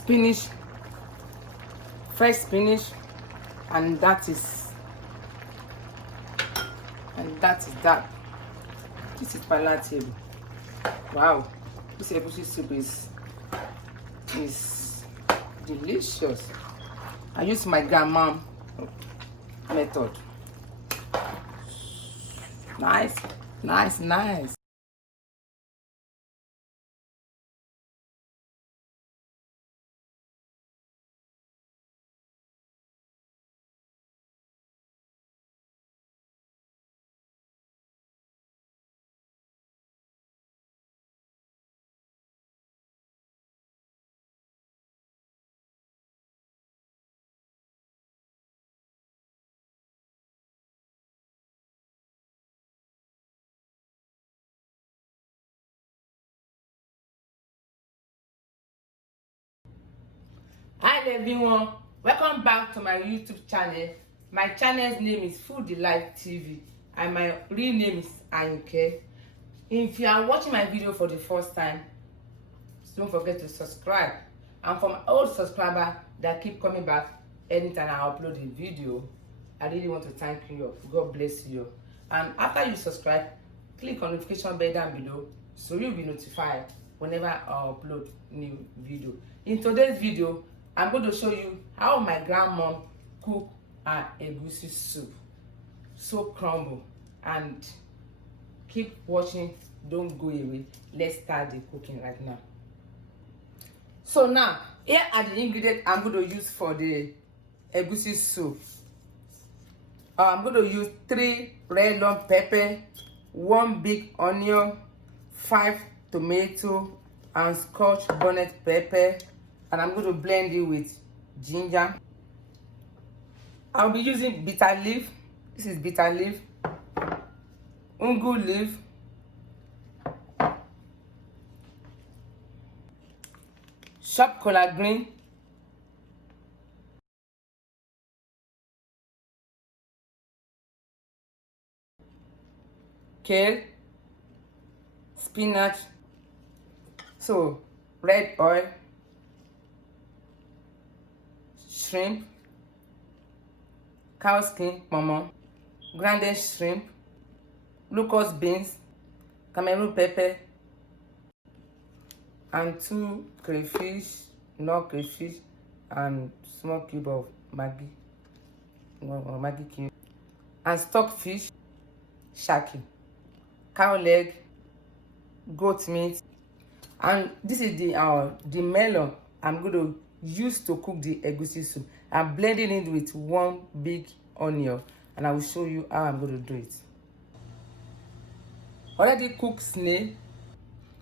spinach, fresh spinach, and that is that. This is palatable. Wow, this egusi soup is delicious. I use my grandma method. Nice. Hi everyone, welcome back to my YouTube channel. My channel's name is Food Delight TV and my real name is Anke. If you are watching my video for the first time, don't forget to subscribe. And for my old subscriber that keep coming back anytime I upload a video, I really want to thank you. God bless you. And after you subscribe, click on notification bell down below so you'll be notified whenever I upload new video. In today's video, I'm going to show you how my grandmom cook her egusi soup. So crumble, and keep watching, don't go away. Let's start the cooking right now. So now, here are the ingredients I'm going to use for the egusi soup. I'm going to use 3 red long pepper, 1 big onion, 5 tomato, and scotch bonnet pepper, and I'm going to blend it with ginger. I'll be using bitter leaf. This is bitter leaf, ungu leaf, sharp collard green, kale, spinach, so red oil, shrimp, cow skin, mama, grounded shrimp, locust beans, Cameroon pepper, and 2 crayfish, no crayfish, and small cube of Maggi, Maggi cube, and stockfish, shaki, cow leg, goat meat, and this is the melon I'm going to use to cook the egusi soup. I'm blending it with 1 big onion, and I will show you how I'm going to do it. Already cooked snail.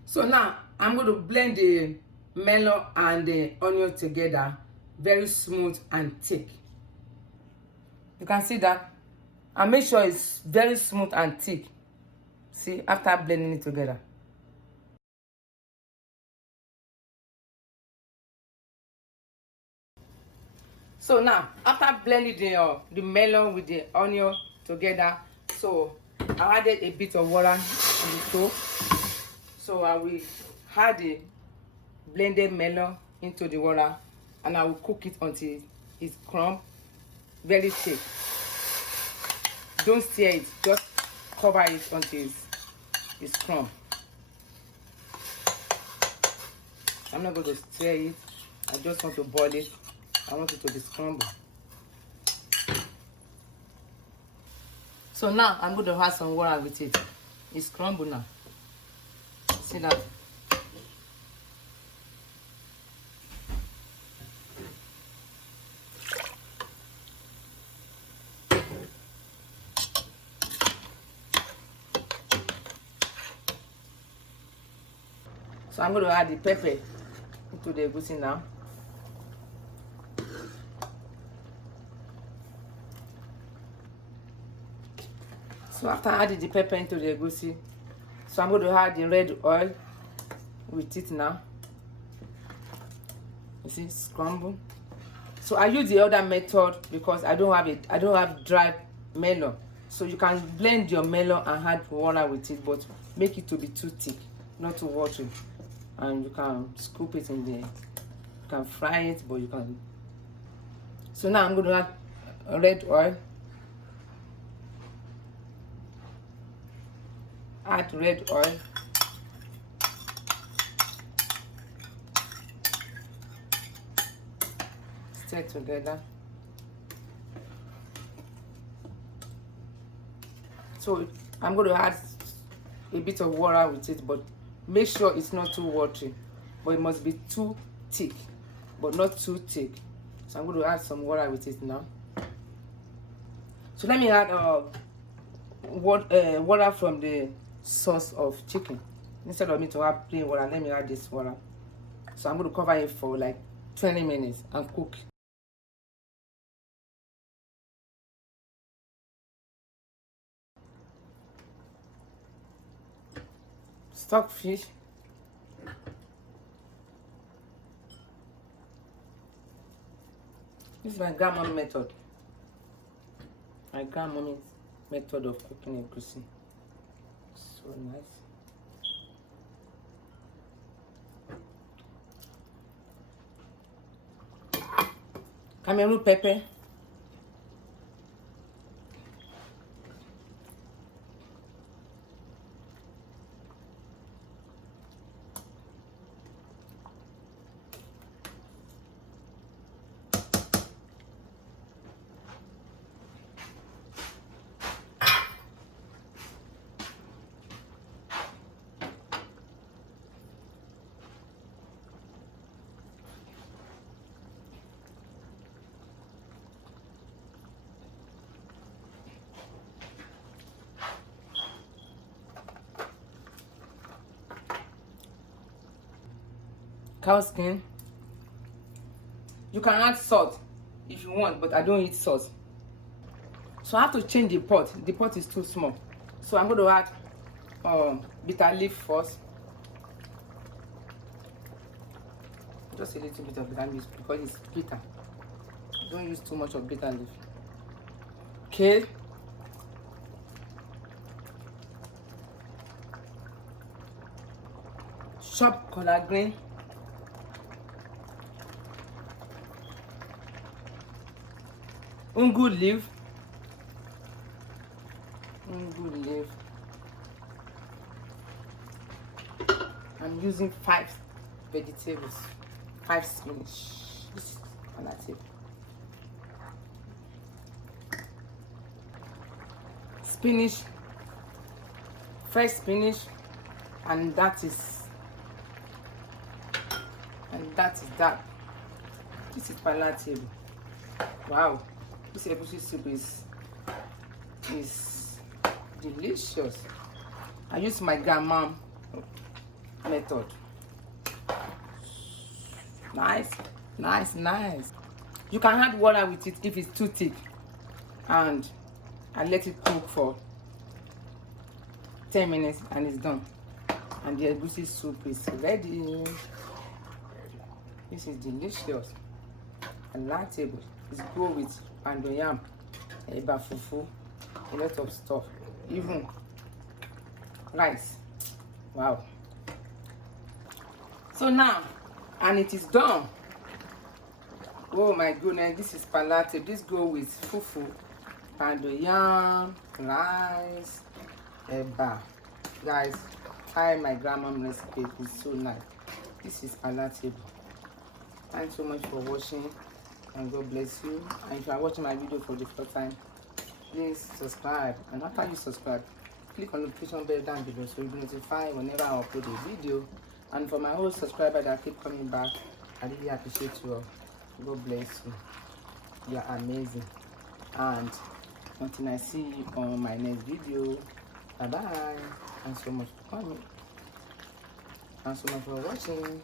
So now I'm going to blend the melon and the onion together, very smooth and thick. You can see that, and make sure it's very smooth and thick. See, after blending it together. So now, after blending the melon with the onion together, so I added a bit of water on the stove. So I will add the blended melon into the water, and I will cook it until it's crumb, very thick. Don't stir it, just cover it until it's crumb. I'm not going to stir it, I just want to boil it. I want it to be scrambled. So now I'm going to add some water with it. It's crumbled now. See that? So I'm going to add the pepper into the egusi now. So after adding the pepper into the egusi, so I'm going to add the red oil with it now. You see, scramble. So I use the other method because I don't have dry melon. So you can blend your melon and add water with it, but make it to be too thick, not too watery. And you can scoop it in can fry it, but you can. So now I'm going to add red oil. Add red oil. Stir together. So I'm going to add a bit of water with it, but make sure it's not too watery, but it must be too thick, but not too thick. So I'm going to add some water with it now. So let me add water from the sauce of chicken. Instead of me to add plain water, let me add this water. So I'm going to cover it for like 20 minutes and cook. Stockfish. This is my grandma's method. My grandma's method of cooking egusi. So nice. Cameroon pepper. Cow skin. You can add salt if you want, but I don't eat salt. So I have to change the pot. The pot is too small. So I'm going to add bitter leaf first. Just a little bit of bitter leaf because it's bitter. Don't use too much of bitter leaf. Kale. Chopped collard green. Ungu leaf. I'm using 5 vegetables, 5 spinach. This is palatable. Spinach, fresh spinach, and that is that. This is palatable. Wow. This egusi soup is delicious. I use my grandma method. Nice. You can add water with it if it's too thick, and I let it cook for 10 minutes and it's done. And the egusi soup is ready. This is delicious. Palatable. It's good with pounded yam, eba fufu, a lot of stuff, even rice. Wow. So now, and it is done. Oh my goodness, this is palatable. This goes with fufu, pounded yam, rice, eba. Guys, try my grandma's recipe. It's so nice. This is palatable. Thanks so much for watching, and God bless you. And if you are watching my video for the first time, please subscribe. And after you subscribe, click on the notification bell down below so you'll be notified whenever I upload a video. And for my old subscribers that keep coming back, I really appreciate you all. God bless you. You are amazing. And until I see you on my next video, bye bye. Thanks so much for coming. Thanks so much for watching.